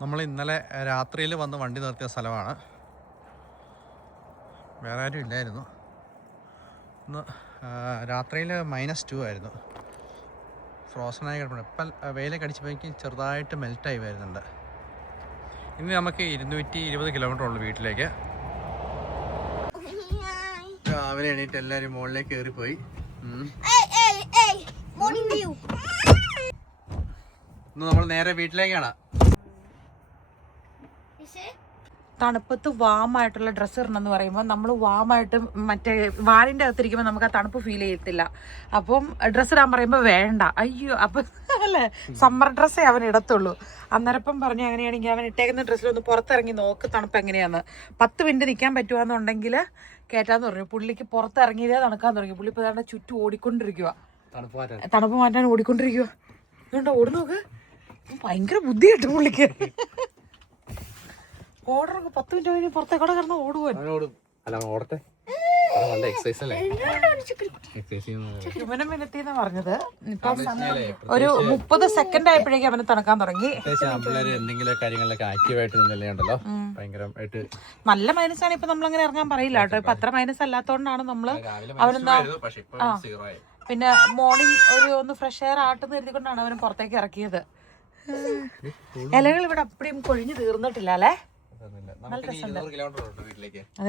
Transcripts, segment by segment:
നമ്മൾ ഇന്നലെ രാത്രിയിൽ വന്ന് വണ്ടി നിർത്തിയ സ്ഥലമാണ്. വേറെ ആരും ഇല്ലായിരുന്നു. ഇന്ന് രാത്രിയിൽ മൈനസ് ടു ആയിരുന്നു. ഫ്രോസണായി കിടപ്പുണ്ട്. ഇപ്പം വെയിലൊക്കെ അടിച്ചപ്പോഴേക്കും ചെറുതായിട്ട് മെൽറ്റായി വരുന്നുണ്ട്. ഇനി നമുക്ക് ഇരുന്നൂറ്റി ഇരുപത് കിലോമീറ്റർ ഉള്ളു വീട്ടിലേക്ക്. രാവിലെ എണീറ്റ് എല്ലാവരും മുകളിലേക്ക് കയറിപ്പോയി! ഇന്ന് നമ്മൾ നേരെ വീട്ടിലേക്കാണ്. തണുപ്പത്ത് വാമായിട്ടുള്ള ഡ്രസ്സ് ഇടണം എന്ന് പറയുമ്പോൾ നമ്മൾ വാമായിട്ട് മറ്റേ വാലിന്റെ അകത്തിരിക്കുമ്പോൾ നമുക്ക് ആ തണുപ്പ് ഫീൽ ചെയ്യത്തില്ല. അപ്പം ഡ്രസ്സ് ഇടാൻ പറയുമ്പോൾ വേണ്ട. അയ്യോ അപ്പം അല്ലേ? സമ്മർ ഡ്രസ്സേ അവൻ ഇടത്തുള്ളൂ. അന്നേരപ്പം പറഞ്ഞു അങ്ങനെയാണെങ്കിൽ അവൻ ഇട്ടേക്കുന്ന ഡ്രസ്സിലൊന്ന് പുറത്തിറങ്ങി നോക്ക് തണുപ്പ് എങ്ങനെയാന്ന്. പത്ത് മിനിറ്റ് നിൽക്കാൻ പറ്റുവാന്നുണ്ടെങ്കിൽ കേട്ടാന്ന് പറഞ്ഞു. പുള്ളിക്ക് പുറത്തിറങ്ങിയതേ നടക്കാൻ തുടങ്ങി. പുള്ളി ഇപ്പോൾ അതാണ്ട് ചുറ്റും ഓടിക്കൊണ്ടിരിക്കുക തണുപ്പ് മാറ്റാൻ. തണുപ്പ് മാറ്റാൻ ഓടിക്കൊണ്ടിരിക്കുക ഇതുണ്ടോ? ഓടി നോക്ക്. ഭയങ്കര ബുദ്ധി കിട്ടും പുള്ളിക്ക്. ഓർഡറൊക്കെ പത്ത് മിനിറ്റ് കഴിഞ്ഞ് പുറത്തേക്കൂടെ കിടന്ന് ഓടുവാൻ. അവനോടും അല്ല അവൻ ഓടട്ടെ. അത് നല്ല എക്സസൈസ് അല്ലേ? ഇവനും പറഞ്ഞത് ഇപ്പം ഒരു മുപ്പത് സെക്കൻഡ് ആയപ്പോഴേക്കും അവന് തണുക്കാൻ തുടങ്ങി. എന്തെങ്കിലും കാര്യങ്ങളിലൊക്കെ ആക്റ്റീവായിട്ട് നിന്നല്ലേ ഉണ്ടല്ലോ? ഭയങ്കരമായിട്ട് നല്ല മൈനസാണ് ഇപ്പൊ നമ്മൾ അങ്ങനെ ഇറങ്ങാൻ പറയില്ല കേട്ടോ. ഇപ്പൊ അത്ര മൈനസ് അല്ലാത്തോണ്ടാണ് നമ്മൾ അവനെന്താ മനസ്സിലായിരുന്നു സീറോ ആയി. പിന്നെ മോർണിംഗ് ഒരു ഒന്ന് ഫ്രഷ് എയർ ആട്ടെന്ന് കരുതിക്കൊണ്ടാണ് അവന് പുറത്തേക്ക് ഇറക്കിയത്. ഇലകൾ ഇവിടെ അപ്പടിയും കൊഴിഞ്ഞു തീർന്നിട്ടില്ല അല്ലേ?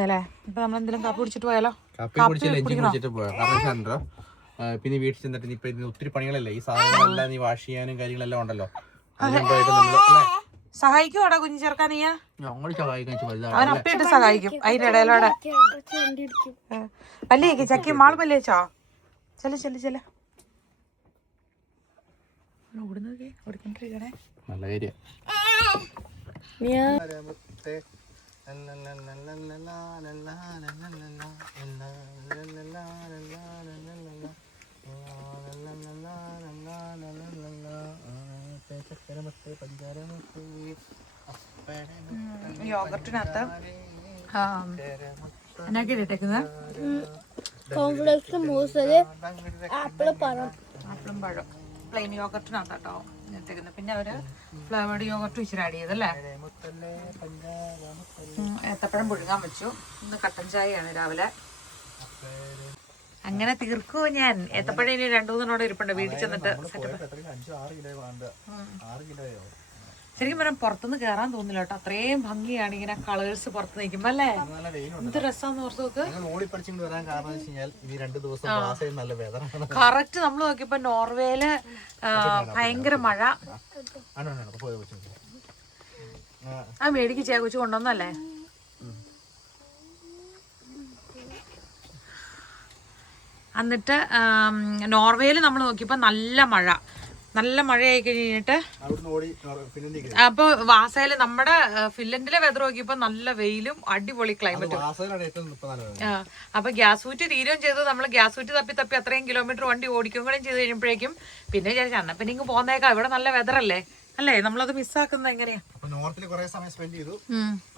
അല്ലേ ഇപ്പൊ നമ്മൾ എന്തെങ്കിലും കാപ്പി കുടിച്ചിട്ട് പോയാലോ? പിന്നെ വീട്ടിൽ ചെന്നിട്ട് ഇപ്പൊ ഇതിന് ഒത്തിരി പണികളല്ലേ? ഈ സാധനങ്ങളെല്ലാം നീ വാഷ് ചെയ്യാനും കാര്യങ്ങളെല്ലാം ഉണ്ടല്ലോ. അല്ലേ? സഹായിക്കുവാടാ കുഞ്ഞു ചേർക്കാൻ നീ? വെച്ച് അവൻ അപ്പിയിട്ട് സഹായിക്കും. അതിന്റെ ഇടയിലൂടെ. പല്ലിയേക്ക് ചക്കി മാൾ പല്ലിയേച്ചോ ചെല്ല ചെല്ല ചെല്ല. ഓടുന്നതൊക്കെ ഓടിക്കൊണ്ടിരിക്കണേ. നല്ല കാര്യം. കോൺഫ്ലെക്സ് മൂസൽ ആപ്പിൾ പഴം ആപ്പിളും പഴം പ്ലെയിൻ യോഗർട്ടിനകത്ത് കേട്ടോ ഇട്ടേക്കുന്നത്. പിന്നെ അവർ ഫ്ലേവേഡ് യോഗർട്ട് ഇച്ചിരി ആഡ് ചെയ്തല്ലേ? ഏത്തപ്പഴം പുഴുങ്ങാൻ വെച്ചു. ഇന്ന് കട്ടൻ ചായയാണ് രാവിലെ. അങ്ങനെ തീർക്കൂ ഞാൻ. ഏത്തപ്പഴം ഇനി രണ്ടു മൂന്നെണ്ണോടെ ഇരിപ്പുണ്ട്. വീട്ടിൽ ചെന്നിട്ട് സെറ്റപ്പ് ശരിക്കും പറയാൻ പുറത്തുനിന്ന് കയറാൻ തോന്നില്ല കേട്ടോ. അത്രയും ഭംഗിയാണ് ഇങ്ങനെ കളേഴ്സ് പുറത്ത് നിൽക്കുമ്പോ അല്ലേ? എന്ത് രസാന്ന് കറക്റ്റ് നമ്മൾ നോക്കിയപ്പോ നോർവേയിൽ ഭയങ്കര മഴ. ആ മേടിക്ക് ചേ കൊച്ചു കൊണ്ടുവന്നല്ലേ? എന്നിട്ട് നോർവേയിൽ നമ്മൾ നോക്കിയപ്പോൾ നല്ല മഴ. നല്ല മഴയായി കഴിഞ്ഞിട്ട് അപ്പൊ വാസയിൽ നമ്മുടെ ഫിൻലൻഡിലെ വെതർ നോക്കിയപ്പോ നല്ല വെയിലും അടിപൊളി ക്ലൈമറ്റും അപ്പൊ ഗ്യാസ് ഊറ്റ് തീരുകയും ചെയ്തു. നമ്മൾ ഗ്യാസ് ഊറ്റ് തപ്പി തപ്പി അത്രയും കിലോമീറ്റർ വണ്ടി ഓടിക്കുകയും കൂടെ ചെയ്ത് കഴിഞ്ഞപ്പോഴേക്കും പിന്നെ വിചാരിച്ചു അന്ന പിന്നെ ഇങ്ങ് പോന്നേക്കാം. ഇവിടെ നല്ല വെതർ അല്ലേ? അല്ലേ? നമ്മളത് മിസ്സാക്കുന്നത് എങ്ങനെയാ? നോർത്തിൽ കുറെ സമയം സ്പെൻഡ് ചെയ്തു.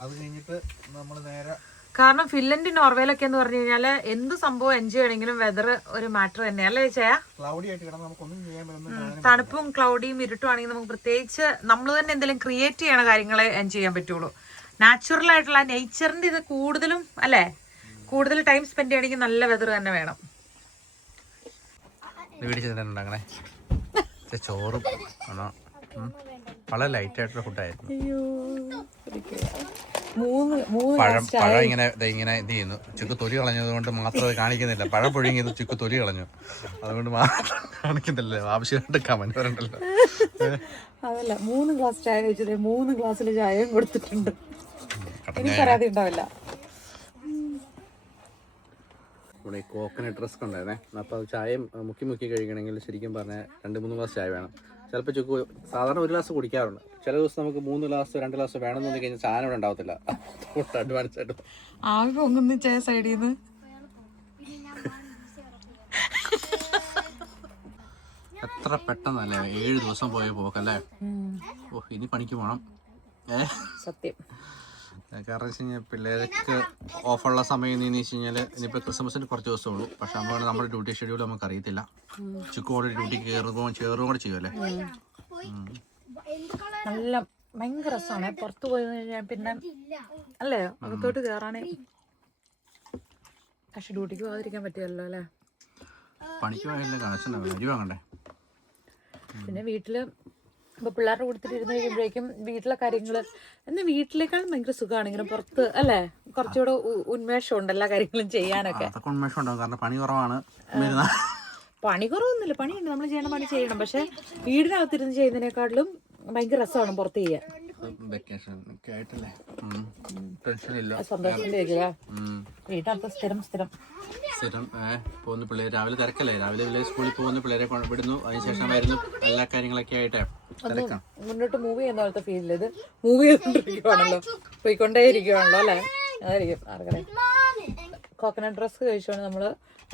അത് കഴിഞ്ഞിട്ട് നമ്മൾ നേരെ കാരണം ഫിൻലൻഡ് നോർവേയിലൊക്കെ എന്ന് പറഞ്ഞു കഴിഞ്ഞാൽ എന്ത് സംഭവം എൻജോയ് ചെയ്യണമെങ്കിലും വെതർ ഒരു മാറ്റർ തന്നെ അല്ലേ ചേച്ചാ ക്ലൗഡി ആയിട്ട് കിടന്ന് നമുക്കൊന്നും ചെയ്യാൻ പറ്റുന്ന തണുപ്പും ക്ലൗഡിയും ഇരുട്ടുവാണെങ്കിൽ നമുക്ക് പ്രത്യേകിച്ച് നമ്മൾ തന്നെ എന്തെങ്കിലും ക്രിയേറ്റ് ചെയ്യണ കാര്യങ്ങളെ എൻജോയ് ചെയ്യാൻ പറ്റുള്ളൂ. നാച്ചുറൽ ആയിട്ടുള്ള നേച്ചറിന്റെ ഇത് കൂടുതലും അല്ലേ? കൂടുതൽ ടൈം സ്പെൻഡ് ചെയ്യണമെങ്കിൽ നല്ല വെതർ തന്നെ വേണം. ചോറും. വളരെ ലൈറ്റ് ആയിട്ടുള്ള ഫുഡായിരുന്നു മൂന്ന് മൂന്ന് പഴം പഴം ഇങ്ങനെ ഇങ്ങനെ ഇത് ചെയ്യുന്നു. ചുക്ക് തൊലി കളഞ്ഞത് കൊണ്ട് മാത്രം അത് കാണിക്കുന്നില്ല. പഴം പുഴുങ്ങിയത് ചുക്ക് തൊലി കളഞ്ഞു. അതുകൊണ്ട് മാത്രം കാണിക്കുന്നില്ല. ആവശ്യമായിട്ട് കമന്റ് വരണ്ടല്ലോ. അതല്ല മൂന്ന് ഗ്ലാസ് ചായ വെച്ചത് മൂന്ന് ഗ്ലാസ്സിൽ ചായയും കൊടുത്തിട്ടുണ്ട്. എനിക്ക് പരാതി ഉണ്ടാവില്ല. ഇവിടെ ഈ കോക്കനട്ട് റിസ്ക് ഉണ്ടായിരുന്നേ അപ്പോൾ അത് ചായയും മുക്കി മുക്കി കഴിക്കണമെങ്കിൽ ശരിക്കും പറഞ്ഞാൽ രണ്ട് മൂന്ന് ഗ്ലാസ് ചായ വേണം. ചിലപ്പോൾ ചുക്ക് സാധാരണ ഒരു ഗ്ലാസ് കുടിക്കാറുണ്ട്. ചില ദിവസം നമുക്ക് മൂന്ന് ഗ്ലാസ് രണ്ട് ഗ്ലാസ് വേണമെന്ന് തോന്നി കഴിഞ്ഞാൽ സാധനം ഇവിടെ ഉണ്ടാവത്തില്ല. അഡ്വാൻസ് ആയിട്ട് ആവി പൊങ്ങുന്ന ചായ സൈഡിൽ നിന്ന് എത്ര പെട്ടെന്നല്ലേ? ഏഴ് ദിവസം പോയ പോക്കല്ലേ? ഓ ഇനി പണിക്ക് പോണം. ഏ? സത്യം. കാരണം വെച്ച് കഴിഞ്ഞാൽ പിള്ളേർക്ക് ഓഫുള്ള സമയം എന്ന് വെച്ച് കഴിഞ്ഞാൽ ഇനിയിപ്പോൾ ക്രിസ്മസിന് കുറച്ച് ദിവസമേ ഉള്ളൂ. പക്ഷെ നമ്മൾ നമ്മുടെ ഡ്യൂട്ടി ഷെഡ്യൂൾ നമുക്ക് അറിയത്തില്ല. ചുക്കോട് ഡ്യൂട്ടി കയറുകയും ചേറുകയും കൂടെ ചെയ്യുമല്ലേ നല്ല ഭയങ്കര രസമാണ്. പുറത്തു പോയി കഴിഞ്ഞാൽ പിന്നെ അല്ലേ? അകത്തോട്ട് കയറാനേ പക്ഷെ ഡ്യൂട്ടിക്ക് പോകാതിരിക്കാൻ പറ്റിയല്ലോ അല്ലേ? പണിക്ക് കണക്ഷൻ പിന്നെ വീട്ടിൽ ഇപ്പൊ പിള്ളേരുടെ കൊടുത്തിട്ട് ഇരുന്ന് കഴിയുമ്പോഴേക്കും വീട്ടിലെ കാര്യങ്ങൾ എന്നാ വീട്ടിലേക്കാളും ഭയങ്കര സുഖമാണ്. ഇങ്ങനെ പുറത്ത് അല്ലേ? കുറച്ചുകൂടെ ഉന്മേഷം ഉണ്ട് എല്ലാ കാര്യങ്ങളും ചെയ്യാനൊക്കെ. ഉന്മേഷം ഉണ്ടാവും. കാരണം പണി കുറവാണ്. പണി കുറവൊന്നുമില്ല. പണിയുണ്ട്. നമ്മൾ ചെയ്യണ പണി ചെയ്യണം. പക്ഷെ വീടിനകത്തിരുന്ന് ചെയ്യുന്നതിനേക്കാട്ടിലും ഭയങ്കര രസമാണ് പുറത്ത് ചെയ്യാൻ. വെക്കേഷൻ കേട്ടല്ലേ ടെൻഷൻ ഇല്ല. സ്ഥിരം സ്ഥിരം. സ്ഥിരം പോകുന്ന പിള്ളേർ രാവിലെ തിരക്കല്ലേ? രാവിലെ പിള്ളേർ സ്കൂളിൽ പോകുന്ന പിള്ളേരെ വിടുന്നു അതിനുശേഷം വരുന്നു. എല്ലാ കാര്യങ്ങളൊക്കെ ആയിട്ടേ. മുന്നോട്ട് മൂവ് ചെയ്യുന്ന പോലത്തെ ഫീൽ ഇത്. മൂവ് ചെയ്തോണ്ടിരിക്കുവാണല്ലോ. പോയിക്കൊണ്ടേ ഇരിക്കുവാണല്ലോ അല്ലേ? അതായിരിക്കും ആർക്കറിയാം. കോക്കനട്ട് ഡ്രസ് കഴിച്ചുകൊണ്ട് നമ്മൾ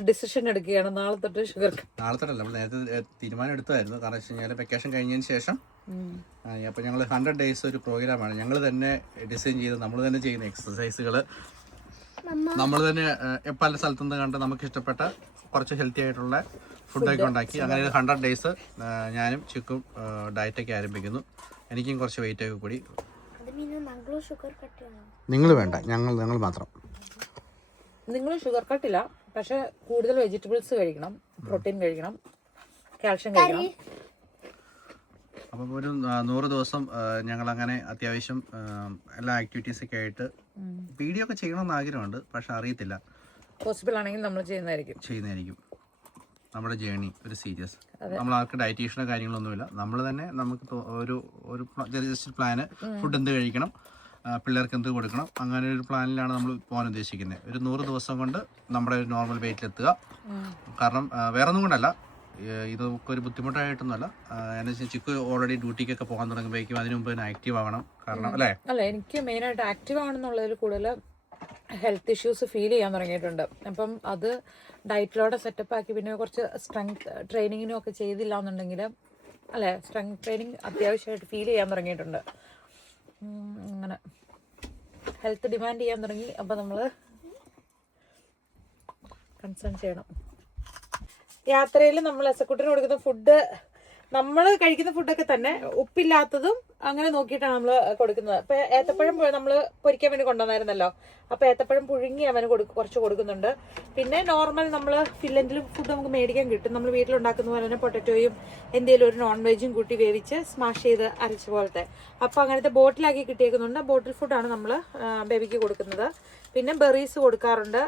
ഡിസിഷൻ എടുക്കുകയാണ് നാളെ തൊട്ട് ഷുഗർ നാളെ തൊട്ടല്ല നമ്മൾ നേരത്തെ തീരുമാനം എടുത്തായിരുന്നു കാരണം വെച്ച് കഴിഞ്ഞാൽ വെക്കേഷൻ കഴിഞ്ഞതിന് ശേഷം. അപ്പോൾ ഞങ്ങൾ ഹൺഡ്രഡ് ഡേയ്സ് ഒരു പ്രോഗ്രാമാണ് ഞങ്ങൾ തന്നെ ഡിസൈൻ ചെയ്ത് നമ്മൾ തന്നെ ചെയ്യുന്ന എക്സസൈസുകൾ നമ്മൾ തന്നെ പല സ്ഥലത്തുനിന്ന് കണ്ട് നമുക്ക് ഇഷ്ടപ്പെട്ട കുറച്ച് ഹെൽത്തി ആയിട്ടുള്ള ഫുഡൊക്കെ ഉണ്ടാക്കി. അങ്ങനെ ഒരു ഹൺഡ്രഡ് ഡേയ്സ് ഞാനും ചിക്കും ഡയറ്റൊക്കെ ആരംഭിക്കുന്നു. എനിക്കും കുറച്ച് വെയിറ്റ് ഒക്കെ കൂടി. നിങ്ങൾ വേണ്ട. ഞങ്ങൾ നിങ്ങൾ മാത്രം. നിങ്ങൾ ഷുഗർ കട്ടില്ല പക്ഷെ കൂടുതൽ വെജിറ്റബിൾസ് കഴിക്കണം പ്രോട്ടീൻ കഴിക്കണം കാൽഷ്യം കഴിക്കണം. അപ്പോൾ ഒരു നൂറ് ദിവസം ഞങ്ങൾ അങ്ങനെ അത്യാവശ്യം എല്ലാ എല്ലാ ആക്ടിവിറ്റീസൊക്കെ ആയിട്ട് വീഡിയോ ഒക്കെ ചെയ്യണമെന്ന് ആഗ്രഹമുണ്ട് പക്ഷെ അറിയത്തില്ല. പോസിബിൾ ആണെങ്കിൽ നമ്മൾ ചെയ്യുന്നതായിരിക്കും. ചെയ്യുന്നതായിരിക്കും. നമ്മുടെ ജേണി ഒരു സീരിയസ് നമ്മൾ ആർക്ക് ഡയറ്റീഷനോ കാര്യങ്ങളൊന്നുമില്ല. നമ്മൾ തന്നെ നമുക്ക് ഒരു ഒരു ജസ്റ്റ് പ്ലാന് ഫുഡ് എന്ത് കഴിക്കണം പിള്ളേർക്ക് എന്ത് കൊടുക്കണം? അങ്ങനെ ഒരു പ്ലാനിലാണ് നമ്മൾ പോകാൻ ഉദ്ദേശിക്കുന്നത്. ഒരു നൂറ് ദിവസം കൊണ്ട് നമ്മുടെ ഒരു നോർമൽ വെയിറ്റിലെത്തുക കാരണം വേറെ ഒന്നും കൊണ്ടല്ല. ഇത് ഇതൊക്കെ ഒരു ബുദ്ധിമുട്ടായിട്ടൊന്നുമല്ല. എന്നു വെച്ചാൽ ചിക്കു ഓൾറെഡി ഡ്യൂട്ടിക്കൊക്കെ പോകാൻ തുടങ്ങുമ്പോഴേക്കും അതിനു മുമ്പ് ആക്റ്റീവ് ആവണം. കാരണം അല്ലേ? അല്ല എനിക്ക് മെയിനായിട്ട് ആക്റ്റീവ് ആണെന്നുള്ളതിൽ കൂടുതൽ ഹെൽത്ത് ഇഷ്യൂസ് ഫീൽ ചെയ്യാൻ തുടങ്ങിയിട്ടുണ്ട്. അപ്പം അത് ഡയറ്റിലൂടെ സെറ്റപ്പ് ആക്കി പിന്നെ കുറച്ച് സ്ട്രെങ്ത് ട്രെയിനിങ്ങിനും ഒക്കെ ചെയ്തില്ല എന്നുണ്ടെങ്കിൽ അല്ലേ? സ്ട്രെങ്ത് ട്രെയിനിങ് അത്യാവശ്യമായിട്ട് ഫീൽ ചെയ്യാൻ തുടങ്ങിയിട്ടുണ്ട്. അങ്ങനെ ഹെൽത്ത് ഡിമാൻഡ് ചെയ്യാൻ തുടങ്ങി. അപ്പം നമ്മൾ കൺസേൺ ചെയ്യണം. യാത്രയിൽ നമ്മൾ എസക്കുട്ടിന് കൊടുക്കുന്ന ഫുഡ് നമ്മൾ കഴിക്കുന്ന ഫുഡൊക്കെ തന്നെ ഉപ്പില്ലാത്തതും അങ്ങനെ നോക്കിയിട്ടാണ് നമ്മൾ കൊടുക്കുന്നത്. അപ്പൊ ഏത്തപ്പഴം നമ്മൾ പൊരിക്കാൻ വേണ്ടി കൊണ്ടുവന്നായിരുന്നല്ലോ. അപ്പൊ ഏത്തപ്പഴം പുഴുങ്ങി അവന് കൊടുക്കും കുറച്ച് കൊടുക്കുന്നുണ്ട്. പിന്നെ നോർമൽ നമ്മൾ ഫില്ലൻഡിലും ഫുഡ് നമുക്ക് മേടിക്കാൻ കിട്ടും. നമ്മൾ വീട്ടിലുണ്ടാക്കുന്ന പോലെ തന്നെ പൊട്ടറ്റോയും എന്തെങ്കിലും ഒരു നോൺ വെജും കൂട്ടി വേവിച്ച് സ്മാഷ് ചെയ്ത് അരച്ച പോലത്തെ. അപ്പോൾ അങ്ങനത്തെ ബോട്ടിലാക്കി കിട്ടിയേക്കുന്നുണ്ട്. ബോട്ടിൽ ഫുഡാണ് നമ്മൾ ബേബിക്ക് കൊടുക്കുന്നത്. പിന്നെ ബെറീസ് കൊടുക്കാറുണ്ട്.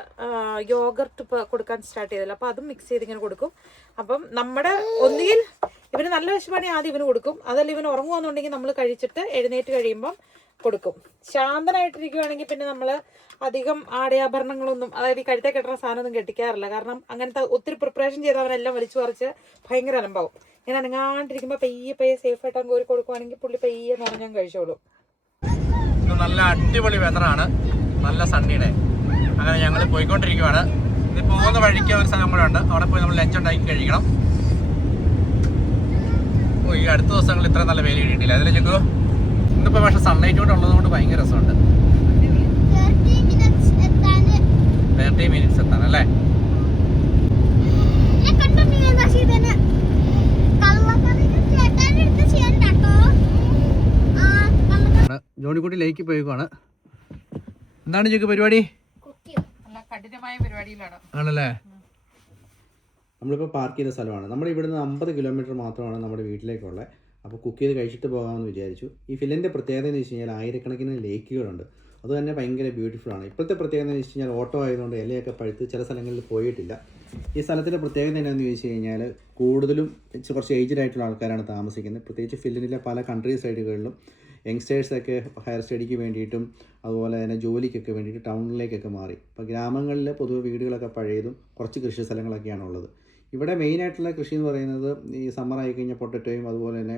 യോഗർട്ട് കൊടുക്കാൻ സ്റ്റാർട്ട് ചെയ്തല്ലോ. അപ്പോൾ അതും മിക്സ് ചെയ്ത് ഇങ്ങനെ കൊടുക്കും. അപ്പം നമ്മുടെ ഒന്നുകിൽ ഇവന് നല്ല വിശപ്പാണെങ്കിൽ ആദ്യം ഇവന് കൊടുക്കും. അതല്ല ഇവൻ ഉറങ്ങുവാന്നുണ്ടെങ്കിൽ നമ്മൾ കഴിച്ചിട്ട് എഴുന്നേറ്റ് കഴിയുമ്പം കൊടുക്കും. ശാന്തനായിട്ടിരിക്കുവാണെങ്കിൽ പിന്നെ നമ്മൾ അധികം ആടയാഭരണങ്ങളൊന്നും അതായത് ഈ കഴുത്തെ കെട്ടുന്ന സാധനമൊന്നും കെട്ടിക്കാറില്ല. കാരണം അങ്ങനത്തെ ഒത്തിരി പ്രിപ്പറേഷൻ ചെയ്തവനെല്ലാം വലിച്ചു പറിച്ച് ഭയങ്കര അലമ്പാവും. ഞാൻ അനങ്ങാണ്ടിരിക്കുമ്പോൾ പെയ്യെ പെയ്യെ സേഫ് ആയിട്ട് അങ്ങ് ഒരു കൊടുക്കുവാണെങ്കിൽ പുള്ളി പെയ്യെ എന്ന് കഴിച്ചോളും. കഴിച്ചോളൂ നല്ല അടിപൊളി വെതറാണ് നല്ല സണ്ണിയുടെ അങ്ങനെ ഞങ്ങൾ പോയിക്കൊണ്ടിരിക്കുവാണ്. ഇത് പോകുന്ന വഴിക്ക് ഒരു സ്ഥലം കൂടെ ഉണ്ട്. അവിടെ പോയി നമ്മൾ ലഞ്ച് ഉണ്ടാക്കി കഴിക്കണം. ഈ അടുത്ത ദിവസങ്ങളിൽ ഇത്ര നല്ല വേലി കിട്ടിയില്ല അതിൽ ചെക്കോ ഇന്നിപ്പോൾ പക്ഷേ സൺലൈറ്റ് കൂടെ ഉള്ളതുകൊണ്ട് ഭയങ്കര രസമുണ്ട്. തേർട്ടി മിനിറ്റ്സ് എത്താൻ അല്ലേ? ജോണിക്കുട്ടി ലേക്ക് പോയിക്കാണ് എന്താണ് ചോക്ക് പരിപാടി? ആണല്ലേ? നമ്മളിപ്പോൾ പാർക്ക് ചെയ്ത സ്ഥലമാണ്. നമ്മൾ ഇവിടുന്ന് അമ്പത് കിലോമീറ്റർ മാത്രമാണ് നമ്മുടെ വീട്ടിലേക്കുള്ളത്. അപ്പോൾ കുക്ക് ചെയ്ത് കഴിച്ചിട്ട് പോകാമെന്ന് വിചാരിച്ചു. ഈ ഫില്ലിന്റെ പ്രത്യേകത എന്ന് വെച്ച് കഴിഞ്ഞാൽ ആയിരക്കണക്കിന് ലേക്കുകളുണ്ട്. അത് തന്നെ ഭയങ്കര ബ്യൂട്ടിഫുൾ ആണ്. ഇപ്പോഴത്തെ പ്രത്യേകത എന്ന് വെച്ച് കഴിഞ്ഞാൽ ഓട്ടോ ആയതുകൊണ്ട് ഇലയൊക്കെ പഴുത്ത് ചില സ്ഥലങ്ങളിൽ പോയിട്ടില്ല. ഈ സ്ഥലത്തിന്റെ പ്രത്യേകത എന്നാന്ന് ചോദിച്ചു കഴിഞ്ഞാൽ കൂടുതലും കുറച്ച് ഏജ്ഡ് ആയിട്ടുള്ള ആൾക്കാരാണ് താമസിക്കുന്നത്. പ്രത്യേകിച്ച് ഫില്ലിനിലെ പല കൺട്രി സൈഡുകളിലും യങ്സ്റ്റേഴ്സൊക്കെ ഹയർ സ്റ്റഡിക്ക് വേണ്ടിയിട്ടും അതുപോലെ തന്നെ ജോലിക്കൊക്കെ വേണ്ടിയിട്ട് ടൗണിലേക്കൊക്കെ മാറി. ഇപ്പോൾ ഗ്രാമങ്ങളിൽ പൊതുവെ വീടുകളൊക്കെ പഴയതും കുറച്ച് കൃഷി സ്ഥലങ്ങളൊക്കെയാണ് ഉള്ളത്. ഇവിടെ മെയിനായിട്ടുള്ള കൃഷി എന്ന് പറയുന്നത് ഈ സമ്മർ ആയി കഴിഞ്ഞാൽ പൊട്ടറ്റോയും അതുപോലെ തന്നെ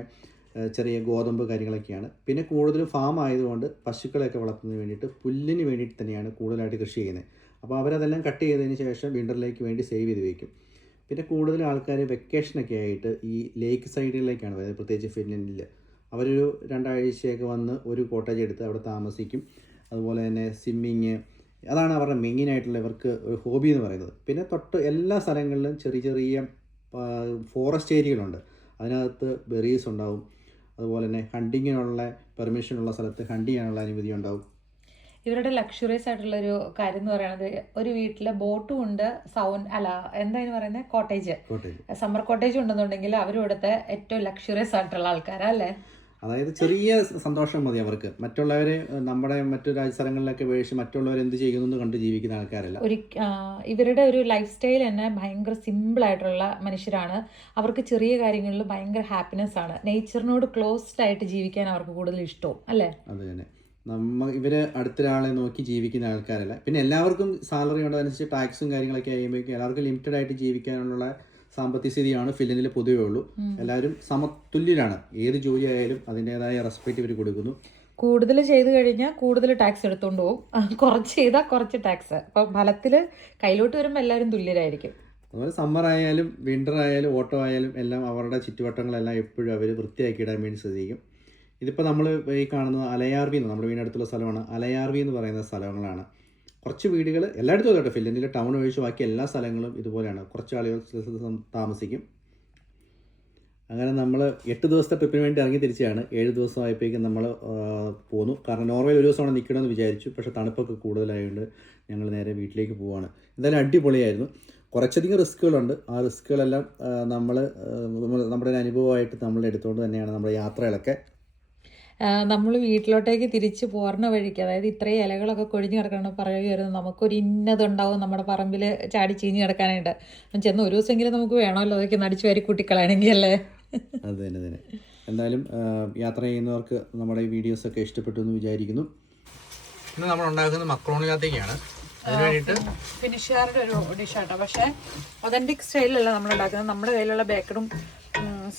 ചെറിയ ഗോതമ്പ് കാര്യങ്ങളൊക്കെയാണ്. പിന്നെ കൂടുതലും ഫാം ആയതുകൊണ്ട് പശുക്കളെയൊക്കെ വളർത്തുന്നതിന് വേണ്ടിയിട്ട് പുല്ലിന് വേണ്ടിയിട്ട് തന്നെയാണ് കൂടുതലായിട്ട് കൃഷി ചെയ്യുന്നത്. അപ്പോൾ അവരതെല്ലാം കട്ട് ചെയ്തതിന് ശേഷം വിന്ററിലേക്ക് വേണ്ടി സേവ് ചെയ്ത് വയ്ക്കും പിന്നെ കൂടുതൽ ആൾക്കാർ വെക്കേഷനൊക്കെ ആയിട്ട് ഈ ലേക്ക് സൈഡുകളിലേക്കാണ് വരുന്നത് പ്രത്യേകിച്ച് ഫിൻലൻഡിൽ. അവരൊരു രണ്ടാഴ്ചയൊക്കെ വന്ന് ഒരു കോട്ടേജ് എടുത്ത് അവിടെ താമസിക്കും. അതുപോലെ തന്നെ സ്വിമ്മിങ് അതാണ് അവരുടെ മെയിൻ ആയിട്ടുള്ള ഇവർക്ക് ഒരു ഹോബി എന്ന് പറയുന്നത്. പിന്നെ തൊട്ട് എല്ലാ സ്ഥലങ്ങളിലും ചെറിയ ചെറിയ ഫോറസ്റ്റ് ഏരിയകളുണ്ട് അതിനകത്ത് ബെറീസ് ഉണ്ടാവും. അതുപോലെ തന്നെ ഹണ്ടിങ്ങിനുള്ള പെർമിഷൻ ഉള്ള സ്ഥലത്ത് ഹണ്ട് ചെയ്യാനുള്ള അനുമതി ഉണ്ടാവും. ഇവരുടെ ലക്ഷറീസ് ആയിട്ടുള്ള ഒരു കാര്യം എന്ന് പറയുന്നത് ഒരു വീട്ടിലെ ബോട്ടും ഉണ്ട്. സൗണ്ട് അല്ല എന്താ പറയുന്നത്? കോട്ടേജ് സമ്മർ കോട്ടേജ് ഉണ്ടെന്നുണ്ടെങ്കിൽ അവരിവിടുത്തെ ഏറ്റവും ലക്ഷറിയസ് ആയിട്ടുള്ള ആൾക്കാരാ അല്ലേ? അതായത് ചെറിയ സന്തോഷം മതി അവർക്ക്. മറ്റുള്ളവർ നമ്മുടെ മറ്റു രാജ്യസ്ഥലങ്ങളിലൊക്കെ വേഷ് മറ്റുള്ളവർ എന്ത് ചെയ്യുന്നു കണ്ട് ജീവിക്കുന്ന ആൾക്കാരല്ല. ഒരു ഇവരുടെ ഒരു ലൈഫ് സ്റ്റൈൽ തന്നെ ഭയങ്കര സിമ്പിൾ ആയിട്ടുള്ള മനുഷ്യരാണ്. അവർക്ക് ചെറിയ കാര്യങ്ങളിൽ ഭയങ്കര ഹാപ്പിനെസ് ആണ്. നേച്ചറിനോട് ക്ലോസ്ഡ് ആയിട്ട് ജീവിക്കാൻ അവർക്ക് കൂടുതൽ ഇഷ്ടവും അല്ലേ? അത് തന്നെ. നമ്മ ഇവർ അടുത്തൊരാളെ നോക്കി ജീവിക്കുന്ന ആൾക്കാരല്ല. പിന്നെ എല്ലാവർക്കും സാലറി ഉണ്ടതനുസരിച്ച് ടാക്സും കാര്യങ്ങളൊക്കെ കഴിയുമ്പോഴേക്കും എല്ലാവർക്കും ലിമിറ്റഡ് ആയിട്ട് ജീവിക്കാനുള്ള സാമ്പത്തിക സ്ഥിതിയാണ് ഫിലിനിൽ പൊതുവേ ഉള്ളൂ. എല്ലാവരും സമതുല്യരാണ്. ഏത് ജോലി ആയാലും അതിന്റെതായ റെസ്പെക്റ്റ് ഇവർ കൊടുക്കുന്നു. കൂടുതൽ ചെയ്തു കഴിഞ്ഞാൽ കൂടുതൽ ടാക്സ് എടുത്തുകൊണ്ട് പോകും കുറച്ച് ചെയ്താൽ കുറച്ച് ടാക്സ് അപ്പം ഫലത്തിൽ കയ്യിലോട്ട് വരുമ്പോൾ എല്ലാവരും തുല്യരായിരിക്കും. അതുപോലെ സമ്മർ ആയാലും വിന്റർ ആയാലും ഓട്ടോ ആയാലും എല്ലാം അവരുടെ ചുറ്റുവട്ടങ്ങളെല്ലാം എപ്പോഴും അവർ വൃത്തിയാക്കി ഇടാൻ വേണ്ടി ശ്രദ്ധിക്കും. ഇതിപ്പോൾ നമ്മൾ ഈ കാണുന്നത് അലയാർവി എന്ന് നമ്മുടെ വീടിനടുത്തുള്ള സ്ഥലമാണ്. അലയാർവി എന്ന് പറയുന്ന സ്ഥലങ്ങളാണ്. കുറച്ച് വീടുകൾ എല്ലായിടത്തും അതെ കേട്ടോ ടൗൺ ഒഴിച്ച് ബാക്കി എല്ലാ സ്ഥലങ്ങളും ഇതുപോലെയാണ്. കുറച്ച് ആളുകൾ താമസിക്കും. അങ്ങനെ നമ്മൾ എട്ട് ദിവസത്തെ ട്രിപ്പിന് വേണ്ടി ഇറങ്ങി തിരിച്ചാണ്. ഏഴ് ദിവസം ആയപ്പോഴേക്കും നമ്മൾ പോന്നു. കാരണം നോർവേയിൽ ഒരു ദിവസമാണ് നിൽക്കണമെന്ന് വിചാരിച്ചു. പക്ഷേ തണുപ്പൊക്കെ കൂടുതലായതുകൊണ്ട് ഞങ്ങൾ നേരെ വീട്ടിലേക്ക് പോവാണ്. എന്തായാലും അടിപൊളിയായിരുന്നു. കുറച്ചധികം റിസ്ക്കുകളുണ്ട്. ആ റിസ്ക്കുകളെല്ലാം നമ്മൾ നമ്മുടെ അനുഭവമായിട്ട് നമ്മൾ എടുത്തുകൊണ്ട് തന്നെയാണ് നമ്മുടെ യാത്രകളൊക്കെ നമ്മൾ വീട്ടിലോട്ടേക്ക് തിരിച്ച് പോരണ വഴിക്ക് അതായത് ഇത്രയും ഇലകളൊക്കെ കൊഴിഞ്ഞ് കിടക്കണം പറയുമായിരുന്നു നമുക്കൊരു ഇന്നതുണ്ടാവും നമ്മുടെ പറമ്പിൽ ചാടി ചീഞ്ഞ് കിടക്കാനായിട്ട്. ചെന്ന് ഒരു ദിവസമെങ്കിലും നമുക്ക് വേണമല്ലോ അതൊക്കെ നടിച്ചു വാരി കൂട്ടിക്കളയണമെങ്കിൽ അല്ലേ? അത് തന്നെ തന്നെ. എന്തായാലും യാത്ര ചെയ്യുന്നവർക്ക് നമ്മുടെ ഈ വീഡിയോസ് ഒക്കെ ഇഷ്ടപ്പെട്ടു എന്ന് വിചാരിക്കുന്നു. ഇന്ന് നമ്മൾ ഉണ്ടാക്കുന്നത് മക്രോണി കാത്തേക്കാണ് വേണ്ടിയിട്ട് ഫിനിഷുകാരുടെ ഒരു ഡിഷാട്ടോ പക്ഷേ ഒതന്റിക് സ്റ്റൈലല്ല നമ്മൾ ഉണ്ടാക്കുന്നത്. നമ്മുടെ കയ്യിലുള്ള ബേക്കറും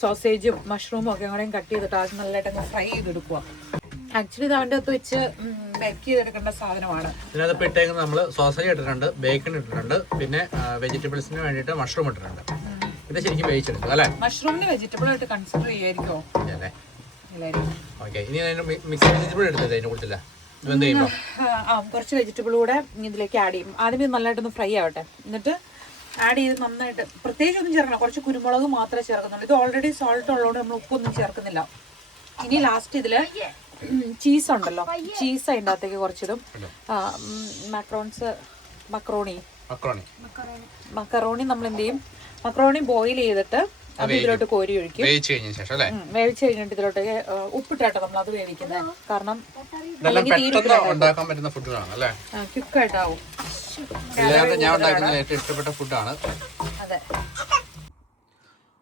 സോസേജും മഷ്റൂമും ഒക്കെ കൂടെയും കട്ട് ചെയ്തിട്ട് അത് നല്ലതായിട്ട് അങ്ങ് ഫ്രൈ ചെയ്തെടുക്കുക. ആക്ച്വലി ഇത് അവന്റെ അകത്ത് വെച്ച് ബേക്ക് ചെയ്തെടുക്കേണ്ട സാധനമാണ്. ഇതിനകത്ത് ഇട്ടേക്കുന്നത് നമ്മൾ സോസേജ് ഇട്ടിട്ടുണ്ട് ബേക്കൺ ഇട്ടിട്ടുണ്ട് പിന്നെ വെജിറ്റബിൾസിന് വേണ്ടിയിട്ട് മഷ്റൂം ഇട്ടിട്ടുണ്ട്. ഇത് ശരിക്കും വേവിച്ചെടുക്കും അല്ലേ? മഷ്റൂമിന് വെജിറ്റബിൾ ആയിട്ട് കൺസിഡർ ചെയ്യായിരിക്കോ അല്ലേ ഓക്കെ ഇനി മിക്സ് വെജിറ്റബിൾ എടുത്തത് അതിനെ കൊടുത്തില്ല കുറച്ച് വെജിറ്റബിൾ കൂടെ ഇതിലേക്ക് ആഡ് ചെയ്യും. ആദ്യം നല്ലതായിട്ടൊന്ന് ഫ്രൈ ആവട്ടെ. എന്നിട്ട് ആഡ് ചെയ്ത് നന്നായിട്ട് പ്രത്യേകിച്ച് ഒന്നും ചേർക്കണം കുറച്ച് കുരുമുളക് മാത്രമേ ചേർക്കുന്നുള്ളൂ. ഇത് ഓൾറെഡി സോൾട്ട് ഉള്ളതുകൊണ്ട് നമ്മൾ ഉപ്പൊന്നും ചേർക്കുന്നില്ല. ഇനി ലാസ്റ്റ് ഇതിൽ ചീസ് ഉണ്ടല്ലോ. ചീസ് അതിന്റെ അകത്തേക്ക് കുറച്ചിടും. മക്രോൺസ് മക്രോണി മക്രോണി മക്കറോണി നമ്മൾ എന്ത് ചെയ്യും? മക്രോണി ബോയിൽ ചെയ്തിട്ട് അത് ഇതിലോട്ട് കോരി ഒഴിക്കും വേവിച്ച് കഴിഞ്ഞ ശേഷം അല്ലേ? വേവിച്ചു കഴിഞ്ഞിട്ട് ഇതിലോട്ട് ഉപ്പിട്ടാട്ടോ നമ്മൾ അത് വേവിക്കുന്നത് കാരണം നല്ല പെട്ടെന്ന് ഉണ്ടാക്കാൻ പറ്റുന്ന ഫുഡുകളാണ് അല്ലേ? ക്വിക്കായിട്ടാവും പിള്ളേർക്ക് ഞാൻ ഉണ്ടാക്കുന്ന ഏറ്റവും ഇഷ്ടപ്പെട്ട ഫുഡാണ്. അതെ.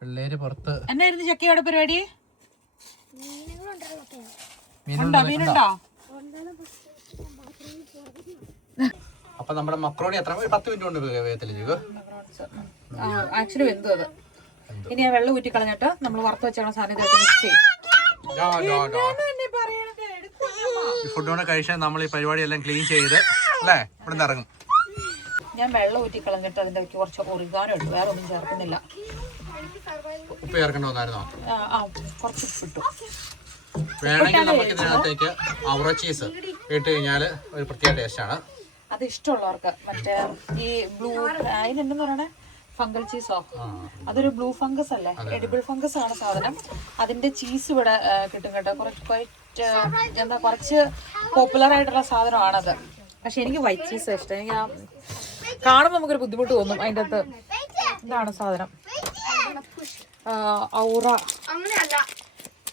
പിള്ളേര് പുറത്ത് എന്നായിരുന്നു ചക്കയുടെ പരിപാടി? മീനുണ്ട്? ഉണ്ടോ? മീനുണ്ടോ? അപ്പൊ നമ്മുടെ മക്രോണി എത്ര പത്ത് മിനിറ്റ് കൊണ്ട് വേഗത്തിൽ ചെയ്തു ആക്ച്വലി വെന്തു അത്. ഇനി ആ വെള്ളം ഊറ്റി കളഞ്ഞിട്ട് നമ്മൾ വറുത്ത് വെച്ചാൽ സാധനം ഇതായിട്ട് മിക്സ് ചെയ്യും. ഫുഡ് കൊണ്ട് കഴിച്ചാൽ നമ്മൾ ഈ പരിപാടി എല്ലാം ക്ലീൻ ചെയ്ത് അല്ലേ? ഇവിടെ നിന്ന് ഇറങ്ങും. ഞാൻ വെള്ളം ഊറ്റി കളഞ്ഞിട്ട് അതിന്റെ കുറച്ച് ഒറിഗാനോ ഇട്ടു. വേറെ ഒന്നും ചേർക്കുന്നില്ല. ഉപ്പ് ചേർക്കേണ്ട വന്നായിരുന്നോ? ആ, കുറച്ച് ഉപ്പിട്ടു വേണമെങ്കിൽ നമുക്ക് ഇതിനകത്തേക്ക് അവറ ചീസ് ഇട്ട് കഴിഞ്ഞാൽ ഒരു പ്രത്യേക ടേസ്റ്റാണ് അത് ഇഷ്ടമുള്ളവർക്ക്. മറ്റേ ഈ ബ്ലൂ അതിനെന്തെന്ന് പറയണേ? ഫംഗൽ ചീസോ അതൊരു ബ്ലൂ ഫംഗസ് അല്ലേ? എഡിബിൾ ഫംഗസ് ആണ് സാധനം. അതിന്റെ ചീസ് ഇവിടെ കിട്ടും കേട്ടോ. കുറച്ച് എന്താ കുറച്ച് പോപ്പുലർ ആയിട്ടുള്ള സാധനമാണത്. പക്ഷെ എനിക്ക് വൈറ്റ് ചീസ് ഇഷ്ടം. എനിക്ക് ആ കാണുമ്പോൾ നമുക്കൊരു ബുദ്ധിമുട്ട് തോന്നും അതിന്റെ അകത്ത്. ഇതാണ് സാധനം. ഔറ.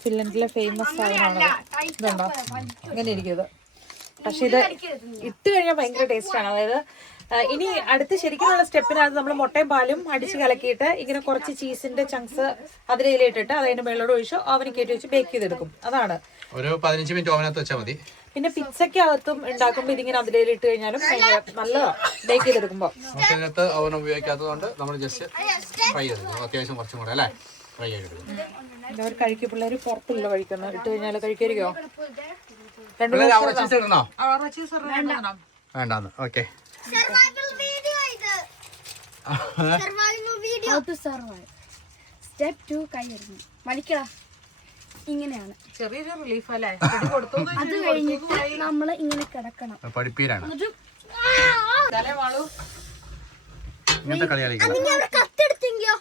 ഫിൻലൻഡിലെ ഫേമസ് സാധനമാണ്. ഇതുണ്ടോ? അങ്ങനെ ഇരിക്കുന്നത്. പക്ഷെ ഇത് ഇട്ട് കഴിഞ്ഞാൽ ഭയങ്കര ടേസ്റ്റ് ആണ്. അതായത് ഇനി അടുത്ത് ശരിക്കുമുള്ള സ്റ്റെപ്പിനകത്ത് നമ്മൾ മുട്ടയും പാലും അടിച്ച് കലക്കിയിട്ട് ഇങ്ങനെ കുറച്ച് ചീസിന്റെ ചങ്ക്സ് അതിലേലിട്ടിട്ട് അതിന്റെ മേളോട് ഒഴിച്ച് ഓവനിൽ കയറ്റി വെച്ച് ബേക്ക് ചെയ്തെടുക്കും. അതാണ്. ഒരു പതിനഞ്ച് മിനിറ്റ് ഓവനകത്ത് വെച്ചാൽ മതി. പിന്നെ പിzzയ്ക്ക് അകത്തും ഉണ്ടാക്കുമ്പോൾ ഇതിങ്ങനെ അതിലിട്ട് കഴിഞ്ഞാലും നല്ല നല്ലതാണ് ബേക്ക് ചെയ്തെടുക്കുമ്പോൾ നമുക്ക് ഇതിനകത്ത് ഓവൻ ഉപയോഗിക്കാത്തതുകൊണ്ട് നമ്മൾ ജസ്റ്റ് ഫ്രൈ ചെയ്തെടുക്കും. അത്യാവശ്യം കുറച്ചും കൂടെ അല്ലേ? ഫ്രൈ ചെയ്തെടുക്കും. എല്ലാവരും കഴിക്കും. പിള്ളേർ പുറത്തില്ല കഴിക്കുന്നത് ഇട്ട് കഴിഞ്ഞാൽ കഴിക്കായിരിക്കോ രണ്ടു വേണ്ടാന്ന്. ഓക്കെ സർവൈവൽ വീഡിയോ ഇത്. Survival video to survive step 2 കൈയെടുക്കും വലിക്കടാ ഇങ്ങനെയാണ്. ചെറിയൊരു റിലീഫ് അല്ലേ? അത് കഴിഞ്ഞിട്ട് നമ്മൾ ഇങ്ങനെ കിടക്കണം. പഠിപ്പീരാണ്. കത്തെടുത്തെങ്കിലോ?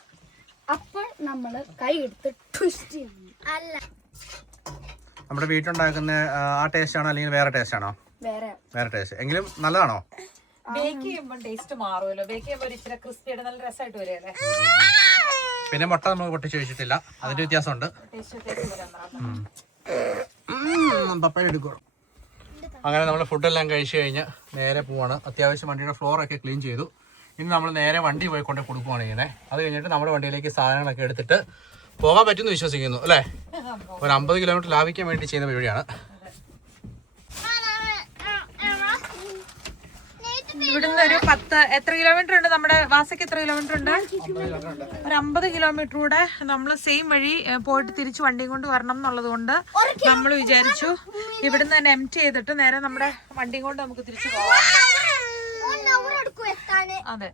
അപ്പോൾ നമ്മൾ കൈ എടുത്ത് ട്വിസ്റ്റ് ചെയ്യണം അല്ല. നമ്മുടെ വീട്ടിലുണ്ടാക്കുന്ന ആ, ആ ടേസ്റ്റ് ആണോ? അല്ലെങ്കിൽ വേറെ ടേസ്റ്റ് ആണോ? വേറെ. വേറെ ടേസ്റ്റ് എങ്കിലും നല്ലതാണോ? ബേക്ക് ചെയ്യുമ്പോൾ ടേസ്റ്റ് മാറുമല്ലോ. ബേക്ക് ചെയ്യുമ്പോൾ ഇച്ചിരി ക്രിസ്പിയുടെ നല്ല രസമായിട്ട് വരുമല്ലേ പിന്നെ മുട്ട നമ്മൾ പൊട്ടിച്ച് വെച്ചിട്ടില്ല. അതിന്റെ വ്യത്യാസമുണ്ട്. എടുക്കണം അങ്ങനെ നമ്മൾ ഫുഡെല്ലാം കഴിച്ചു കഴിഞ്ഞ് നേരെ പോവാണ്. അത്യാവശ്യം വണ്ടിയുടെ ഫ്ലോർ ഒക്കെ ക്ലീൻ ചെയ്തു. ഇനി നമ്മൾ നേരെ വണ്ടി പോയി കൊണ്ട് കൊടുക്കുവാണ് ഇങ്ങനെ അത് കഴിഞ്ഞിട്ട് നമ്മുടെ വണ്ടിയിലേക്ക് സാധനങ്ങളൊക്കെ എടുത്തിട്ട് പോകാൻ പറ്റുമെന്ന് വിശ്വസിക്കുന്നു അല്ലേ? ഒരു അമ്പത് കിലോമീറ്റർ ലാഭിക്കാൻ വേണ്ടി ചെയ്യുന്ന പരിപാടിയാണ്. ഇവിടുന്ന് ഒരു പത്ത് എത്ര കിലോമീറ്റർ ഉണ്ട് നമ്മുടെ വാസയ്ക്ക് എത്ര കിലോമീറ്റർ ഉണ്ട്? ഒരു അമ്പത് കിലോമീറ്റർ കൂടെ നമ്മൾ സെയിം വഴി പോയിട്ട് തിരിച്ച് വണ്ടിയും കൊണ്ട് വരണം എന്നുള്ളത് കൊണ്ട് നമ്മൾ വിചാരിച്ചു ഇവിടുന്ന് തന്നെ എം ടി ചെയ്തിട്ട് നേരെ നമ്മുടെ വണ്ടിയും കൊണ്ട് നമുക്ക് തിരിച്ചു പോവാം. അതെ.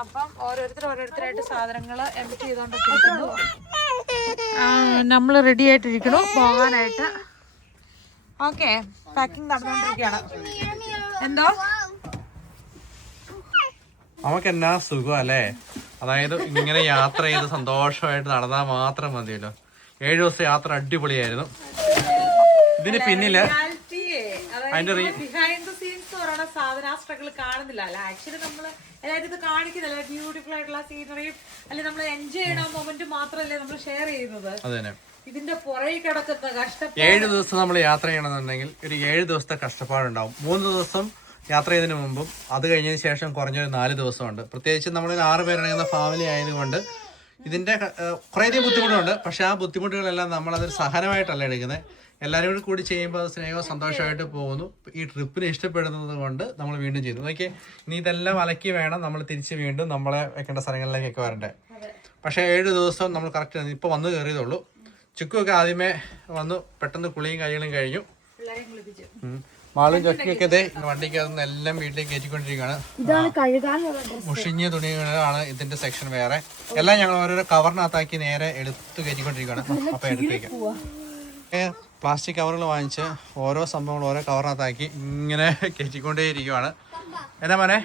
അപ്പം ഓരോരുത്തർ ഓരോരുത്തരായിട്ട് സാധനങ്ങൾ എം ചെയ്തോണ്ടൊക്കെ ചെയ്തോണ്ടിരിക്കുന്നു നമ്മൾ റെഡി ആയിട്ടിരിക്കണു പോകാനായിട്ട്. ഓക്കെ പാക്കിംഗ് നടന്നുകൊണ്ടിരിക്കുകയാണ് എന്തോ? നമുക്ക് എന്നാ സുഖം അല്ലേ? അതായത് ഇങ്ങനെ യാത്ര ചെയ്ത് സന്തോഷമായിട്ട് നടന്നാൽ മാത്രം മതിയല്ലോ. ഏഴ് ദിവസം യാത്ര അടിപൊളിയായിരുന്നു. ഇതിന് പിന്നിൽ അതിന്റെ ബിഹൈൻഡ് ദ സീൻസ് എന്ന് പറയുന്ന സാധനം ആ സ്ട്രഗിൾ കാണുന്നില്ല. അല്ല ആക്ച്വലി നമ്മൾ എല്ലാവരും ഇത് കാണിക്കുന്നില്ല. ബ്യൂട്ടിഫുൾ ആയിട്ടുള്ള സീനറിയും അല്ലെങ്കിൽ നമ്മൾ എൻജോയ് ചെയ്യണ മൊമെന്റ് മാത്രമല്ലേ നമ്മൾ ഷെയർ ചെയ്യുന്നത്. അത് തന്നെ ഇതിന്റെ പുറകെ കിടക്കുന്ന കഷ്ടപ്പാട് ഏഴ് ദിവസം നമ്മൾ യാത്ര ചെയ്യണമെന്നുണ്ടെങ്കിൽ ഒരു ഏഴ് ദിവസത്തെ കഷ്ടപ്പാടുണ്ടാവും. മൂന്ന് ദിവസം യാത്ര ചെയ്തതിന് മുമ്പും അത് കഴിഞ്ഞതിന് ശേഷം കുറഞ്ഞൊരു നാല് ദിവസമുണ്ട്. പ്രത്യേകിച്ച് നമ്മൾ ആറ് പേരടങ്ങുന്ന ഫാമിലി ആയതുകൊണ്ട് ഇതിന്റെ കുറേയധികം ബുദ്ധിമുട്ടുണ്ട്. പക്ഷേ ആ ബുദ്ധിമുട്ടുകളെല്ലാം നമ്മളതൊരു സഹനമായിട്ടല്ല എടുക്കുന്നത്. എല്ലാവരും കൂടി കൂടി ചെയ്യുമ്പോൾ അത് സ്നേഹവും സന്തോഷമായിട്ട് പോകുന്നു. ഈ ട്രിപ്പിനെ ഇഷ്ടപ്പെടുന്നത് കൊണ്ട് നമ്മൾ വീണ്ടും ചെയ്തു നോക്കിയേ ഇനി ഇതെല്ലാം അലക്കി വേണം നമ്മൾ തിരിച്ച് വീണ്ടും നമ്മളെ വെക്കേണ്ട സ്ഥലങ്ങളിലേക്കൊക്കെ വരണ്ടേ. പക്ഷേ ഏഴ് ദിവസം നമ്മൾ കറക്റ്റ് ഇപ്പോൾ വന്ന് കയറിയതുള്ളൂ ചുക്കുമൊക്കെ ആദ്യമേ വന്നു. പെട്ടെന്ന് കുളിയും കാര്യങ്ങളും കഴിഞ്ഞു. മാളും ചക്കിയൊക്കെ ഇതേ വണ്ടിക്ക് അതൊന്നും എല്ലാം വീട്ടിലേക്ക് കയറ്റിക്കൊണ്ടിരിക്കുകയാണ്. ഇതാണ് കഴുകാനുള്ള മുഷിഞ്ഞ തുണികളാണ് ഇതിന്റെ സെക്ഷൻ വേറെ. എല്ലാം ഞങ്ങൾ ഓരോരോ കവറിനകത്താക്കി നേരെ എടുത്ത് കയറ്റിക്കൊണ്ടിരിക്കുകയാണ്. അപ്പൊ എടുത്തേക്ക്. പ്ലാസ്റ്റിക് കവറുകൾ വാങ്ങിച്ച് ഓരോ സംഭവങ്ങൾ ഓരോ കവറിനകത്താക്കി ഇങ്ങനെ കയറ്റിക്കൊണ്ടേ ഇരിക്കുവാണ് എന്നാ മോനെ?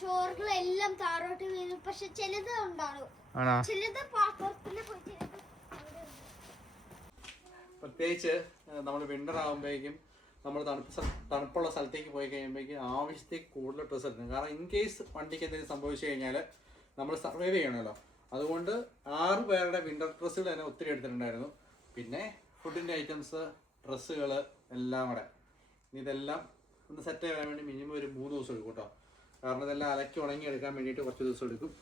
ചോറുകളെല്ലാം താറോട്ട് വീണു പക്ഷെ ചിലത് ഉണ്ടാകും. ആണോ? ചിലത് പാത്രത്തിൽ പോയി പ്രത്യേകിച്ച് നമ്മൾ വിന്റർ ആകുമ്പോഴേക്കും നമ്മൾ തണുപ്പ് തണുപ്പുള്ള സ്ഥലത്തേക്ക് പോയി കഴിയുമ്പോഴേക്കും ആവശ്യത്തിൽ കൂടുതൽ ഡ്രസ്സ് എടുക്കണം. കാരണം ഇൻ കേസ് വണ്ടിക്ക് എന്തെങ്കിലും സംഭവിച്ചു കഴിഞ്ഞാൽ നമ്മൾ സർവൈവ് ചെയ്യണമല്ലോ. അതുകൊണ്ട് ആറ് പേരുടെ വിന്റർ ഡ്രസ്സുകൾ തന്നെ ഒത്തിരി എടുത്തിട്ടുണ്ടായിരുന്നു. പിന്നെ ഫുഡിന്റെ ഐറ്റംസ് ഡ്രസ്സുകൾ എല്ലാം കൂടെ. ഇതെല്ലാം ഒന്ന് സെറ്റ് ചെയ്യാൻ വേണ്ടി മിനിമം ഒരു മൂന്ന് ദിവസം എടുക്കും കേട്ടോ. കാരണം ഇതെല്ലാം അലക്കി ഉണങ്ങി എടുക്കാൻ വേണ്ടിയിട്ട് കുറച്ച് ദിവസം എടുക്കും.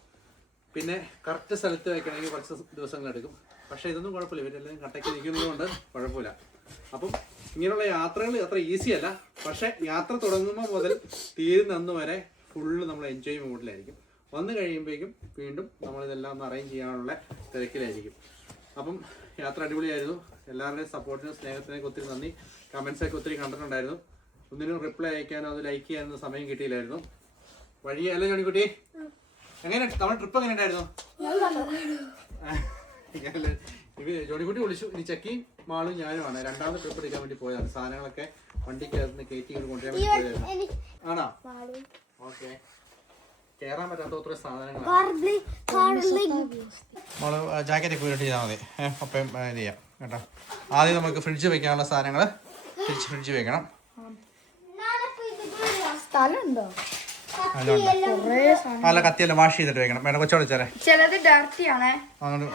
പിന്നെ കറക്റ്റ് സ്ഥലത്ത് വയ്ക്കണമെങ്കിൽ കുറച്ച് ദിവസങ്ങൾ എടുക്കും പക്ഷേ ഇതൊന്നും കുഴപ്പമില്ല. ഇവരെല്ലാം കട്ടയ്ക്ക് നിൽക്കുന്നതുകൊണ്ട് കുഴപ്പമില്ല. അപ്പം ഇങ്ങനെയുള്ള യാത്രകൾ അത്ര ഈസി അല്ല. പക്ഷേ യാത്ര തുടങ്ങുമ്പോൾ മുതൽ തീരുന്നന്ന് വരെ ഫുള്ള് നമ്മൾ എൻജോയ് മൂഡിലായിരിക്കും വന്നു കഴിയുമ്പോഴേക്കും വീണ്ടും നമ്മളിതെല്ലാം ഒന്ന് അറേഞ്ച് ചെയ്യാനുള്ള തിരക്കിലായിരിക്കും. അപ്പം യാത്ര അടിപൊളിയായിരുന്നു. എല്ലാവരുടെയും സപ്പോർട്ടിനും സ്നേഹത്തിനൊക്കെ ഒത്തിരി നന്ദി. കമൻസൊക്കെ ഒത്തിരി കണ്ടിട്ടുണ്ടായിരുന്നു. ഒന്നിനും റിപ്ലൈ അയക്കാനോ അത് ലൈക്ക് ചെയ്യാനോ സമയം കിട്ടിയില്ലായിരുന്നു. വഴി അല്ലേ ജോണിക്കുട്ടി എങ്ങനെ? നമ്മുടെ ട്രിപ്പ് എങ്ങനെ ഉണ്ടായിരുന്നു? ജോണിക്കുട്ടി വിളിച്ചു. ഇനി ചെക്കിയും മാളും ഞാനുമാണ് രണ്ടാമത് ട്രിപ്പ് എടുക്കാൻ വേണ്ടി പോയതാണ്. സാധനങ്ങളൊക്കെ വണ്ടിക്കകത്ത് കയറ്റി ഇങ്ങോട്ട് കൊണ്ടുവരാൻ വേണ്ടി പോയതാണ്. ആണോ? ഓക്കെ. കേറാൻ പറ്റാത്ത ഒത്തിരി സാധനങ്ങളാണ്. ജാക്കറ്റ് ഒക്കെ ഇട്ട് ചെയ്താൽ മതി. അപ്പം ഇത് ചെയ്യാം. കേട്ടോ. ആദ്യം നമുക്ക് ഫ്രിഡ്ജ് വെക്കാനുള്ള സാധനങ്ങൾ തിരിച്ച് ഫ്രിഡ്ജ് വെക്കണം. സ്ഥലമുണ്ടോ? അല്ല കത്തിയല്ല വാഷ് ചെയ്തിട്ട് വെക്കണം. വേണം കൊച്ചോട് ചേരെ ചിലത് ഡർട്ടിയാണ് ആണേ. അങ്ങോട്ട്